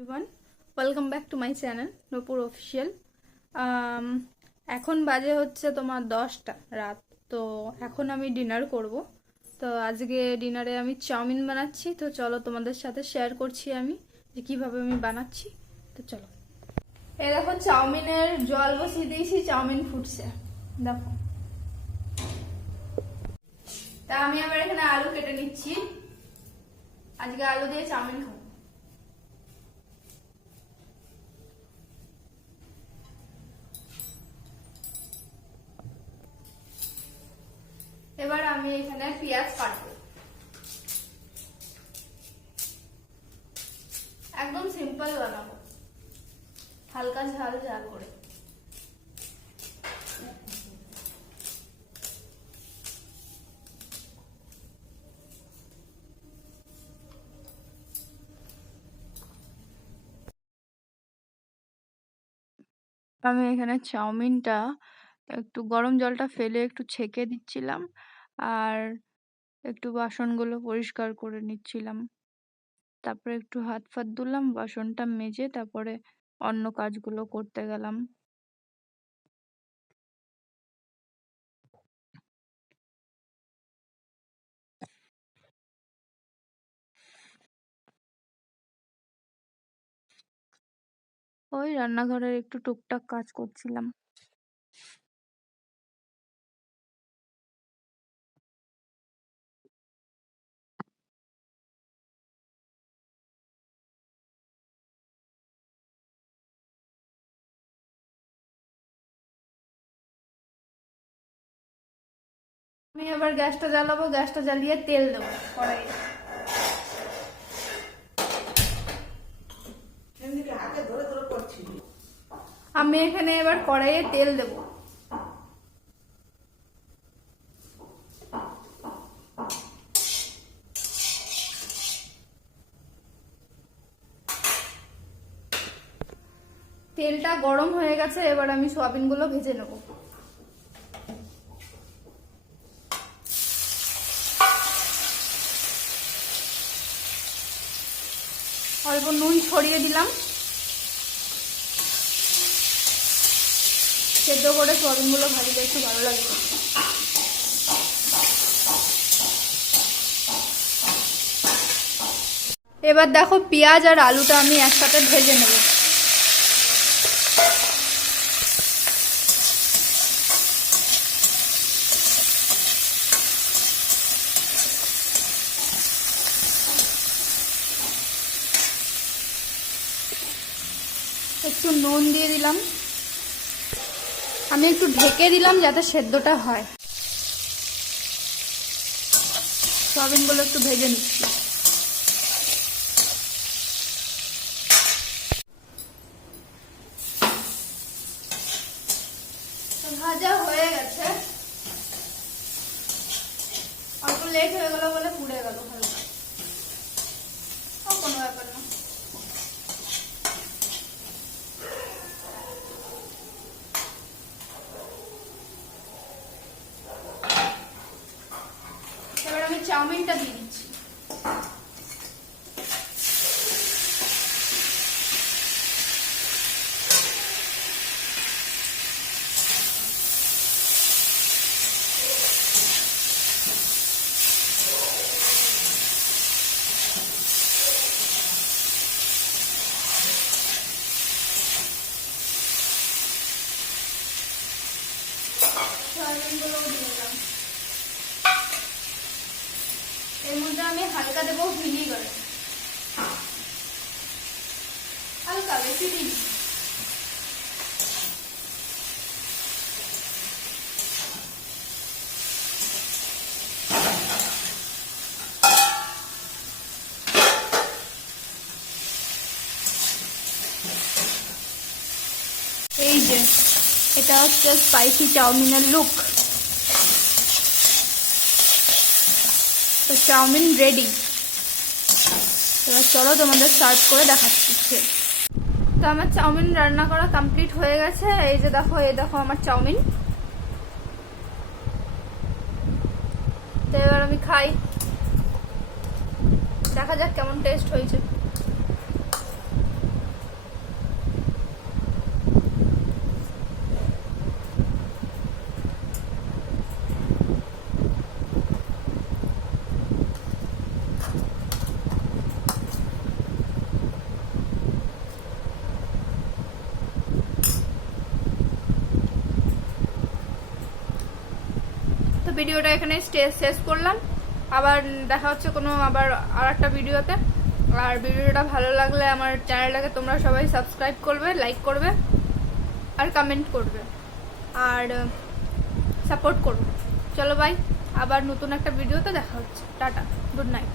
everyone, welcome back to my channel Nupur official. এখন বাজে হচ্ছে তোমার 10টা রাত। তো এখন আমি ডিনার করব। তো আজকে ডিনারে আমি চাউমিন বানাচ্ছি। তো চলো তোমাদের সাথে শেয়ার করছি আমি যে কিভাবে আমি বানাচ্ছি। তো চলো, এই দেখো চাউমিনের জল বসিয়ে দিয়েছি, চাউমিন ফুটছে দেখো। তা আমি আবার এখানে আলু কেটে নিচ্ছি, আজকে আলু দিয়ে চাউমিন খাবো। এবার আমি এখানে পেঁয়াজ কাটবো, একদম সিম্পল বানাবো, হালকা ঝাল ঝাল করে। আমি এখানে চাউমিনটা একটু গরম জলটা ফেলে একটু ছেঁকে দিচ্ছিলাম, আর একটু বাসনগুলো পরিষ্কার করে নিচ্ছিলাম। তারপরে একটু হাত ফাত ধুলাম, বাসনটা মেজে তারপরে অন্য কাজগুলো করতে গেলাম। ওই রান্নাঘরের একটু টুকটাক কাজ করছিলাম। আমি এবার গ্যাসটা জ্বালাবো, গ্যাসটা জ্বালিয়ে তেল দেবো কড়াইয়ে। আমি এখানে এবার কড়াইয়ে তেল দেব। তেলটা গরম হয়ে গেছে, এবার আমি সয়াবিনগুলো ভেজে নেব। অল্প নুন ছড়িয়ে দিলাম, সেদ্ধ করে সয়াবিনগুলো ভাজলে একটু ভালো লাগবে। এবার দেখো পেঁয়াজ আর আলুটা আমি একসাথে ভেজে নেব। একটু নুন দিয়ে দিলাম, আমি একটু ঢেকে দিলাম যাতে সেদ্ধটা হয়। সয়াবিনগুলো একটু ভেজে নিচ্ছি। ভাজা হয়ে গেছে, অল্প লেট হয়ে গেল বলে পুড়ে গেল হালকা, কোনো ব্যাপার না। এবার আমি চাউমিনটা দিয়ে দিচ্ছি। সয়াবিনগুলো দিয়ে দিলাম। এর মধ্যে আমি হালকা দেবো ভিনিগার, হালকা, বেশি দিন। এই যে এটা হচ্ছে স্পাইসি চাউমিনের লুক। তো চাউমিন রেডি, এবার চলো তোমাদের সার্ভ করে দেখাচ্ছি। তো আমার চাউমিন রান্না করা কমপ্লিট হয়ে গেছে। এই যে দেখো, এই দেখো আমার চাউমিন। তো এবার আমি খাই, দেখা যাক কেমন টেস্ট হয়েছে। তো ভিডিওটা এখানে শেষ করলাম, আবার দেখা হচ্ছে কোনো আবার আর একটা ভিডিওতে। আর ভিডিওটা ভালো লাগলে আমার চ্যানেলটাকে তোমরা সবাই সাবস্ক্রাইব করবে, লাইক করবে আর কমেন্ট করবে আর সাপোর্ট করবে। চলো বাই, আবার নতুন একটা ভিডিওতে দেখা হচ্ছে। Tata, good night.